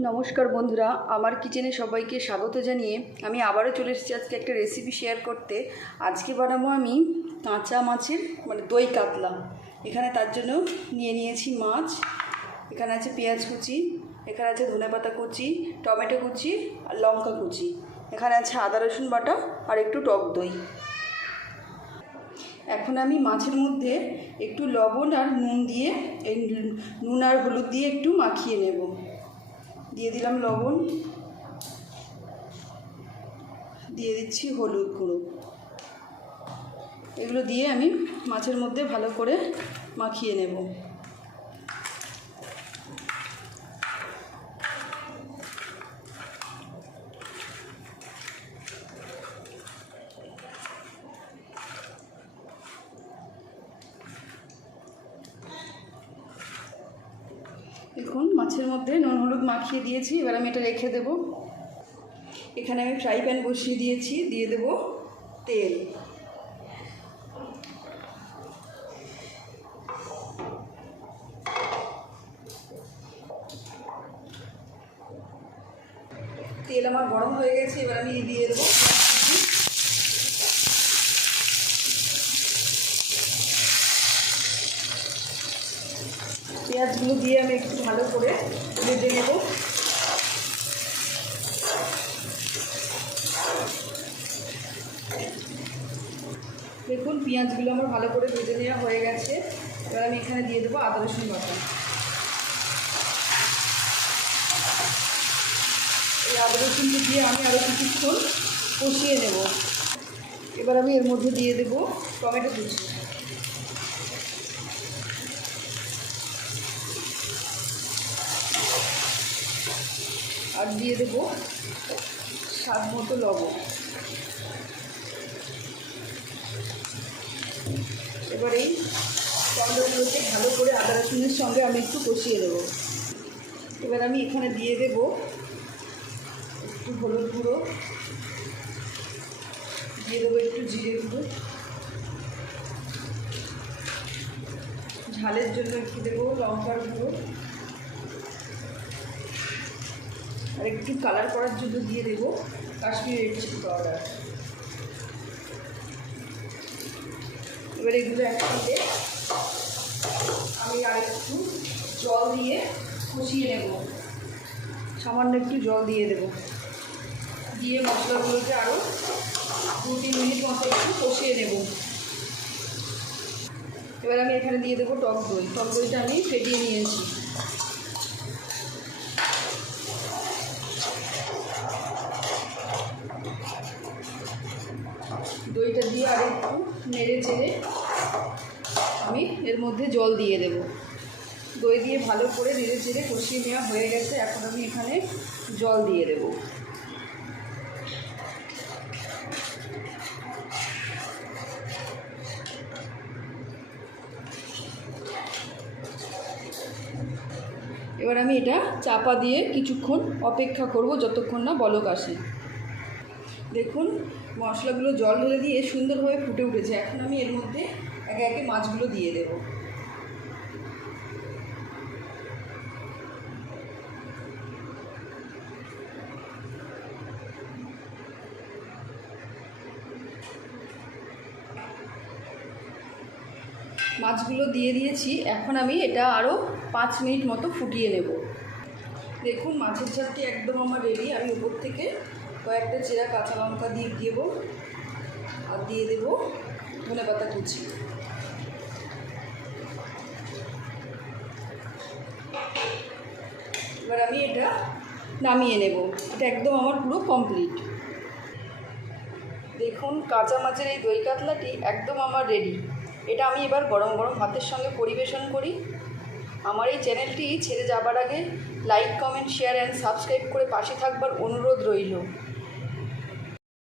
নমস্কার বন্ধুরা, আমার কিচেনে সবাইকে স্বাগত জানিয়ে আমি আবারও চলে এসেছি আজকে একটা রেসিপি শেয়ার করতে। আজকে বানাবো আমি কাঁচা মাছের দই কাতলা। এখানে তার জন্য নিয়েছি মাছ, এখানে আছে পেঁয়াজ কুচি, এখানে আছে ধনেপাতা কুচি, টমেটো কুচি আর লঙ্কা কুচি, এখানে আছে আদা রসুন বাটা আর একটু টক দই। এখন আমি মাছের মধ্যে একটু লবণ আর নুন দিয়ে নুন আর হলুদ দিয়ে একটু মাখিয়ে নেব। দিয়ে দিলাম লবণ, দিয়ে দিচ্ছি হলুদ গুঁড়ো। এগুলো দিয়ে আমি মাছের মধ্যে ভালো করে মাখিয়ে নেব। দেখুন মাছের মধ্যে নুন হলুদ মাখিয়ে দিয়েছি, এবার আমি এটা রেখে দেব। এখানে আমি ফ্রাই প্যান বসিয়ে দিয়েছি, দিয়ে দেব তেল। তেল আমার গরম হয়ে গেছে, এবার আমি দিয়ে দেবো পেঁয়াজগুলো। দিয়ে আমি একটু ভালো করে ভেজে নেব। দেখুন পেঁয়াজগুলো আমার ভালো করে ভেজে নেওয়া হয়ে গেছে, এবার আমি এখানে দিয়ে দেবো আদা রসুন বাটা। এই আদা রসুনটি দিয়ে আমি আরও কিছুক্ষণ কষিয়ে নেব। এবার আমি এর মধ্যে দিয়ে দেবো টমেটো কুচি, আর দিয়ে দেবো স্বাদ মতো লবণ। এবার এই টমেটোগুলোকে ভালো করে আদা রসুনের সঙ্গে আমি একটু কষিয়ে দেবো। এবার আমি এখানে দিয়ে দেবো একটু হলুদ গুঁড়ো, দিয়ে দেবো একটু জিরে গুঁড়ো, ঝালের জন্য একটু দেবো লঙ্কার গুঁড়ো, আর একটু কালার করার জন্য দিয়ে দেবো কাশ্মীরি রেড চিলি পাউডার। এবার এগুলো একসাথে আমি আর একটু জল দিয়ে কষিয়ে নেব। সামান্য একটু জল দিয়ে দেব, দিয়ে মশলাগুলোকে আরও 2-3 মিনিট মতো একটু কষিয়ে নেব। এবার আমি এখানে দিয়ে দেবো টক দই। টক দইটা আমি ফেটিয়ে নিয়েছি। দইটা দিয়ে আর একটু নেড়ে চেড়ে আমি এর মধ্যে জল দিয়ে দেব। দই দিয়ে ভালো করে নেড়ে চেড়ে কষিয়ে নেওয়া হয়ে গেছে, এখন আমি এখানে জল দিয়ে দেব। এবার আমি এটা চাপা দিয়ে কিছুক্ষণ অপেক্ষা করব, যতক্ষণ না বলক আসে। দেখুন মশলাগুলো জল ঢেলে দিয়ে সুন্দরভাবে ফুটে উঠেছে। এখন আমি এর মধ্যে একে একে মাছগুলো দিয়ে দেব। মাছগুলো দিয়ে দিয়েছি, এখন আমি এটা আরও 5 মিনিট মতো ফুটিয়ে নেব। দেখুন মাছের ঝালটি একদম আমার রেডি। আমি উপর থেকে কয়েকটা চেরা কাঁচা লঙ্কা দিয়ে দেব, আর দিয়ে দেব ধনেপাতা কুচি। এবার আমি এটা নামিয়ে নেব। এটা একদম আমার পুরো কমপ্লিট। দেখুন কাঁচা মাছের এই দই কাতলাটি একদম আমার রেডি। এটা আমি এবার গরম গরম ভাতের সঙ্গে পরিবেশন করি। আমার এই চ্যানেলটি ছেড়ে যাবার আগে like, comment, share and subscribe করে পাশে থাকবার অনুরোধ রইল।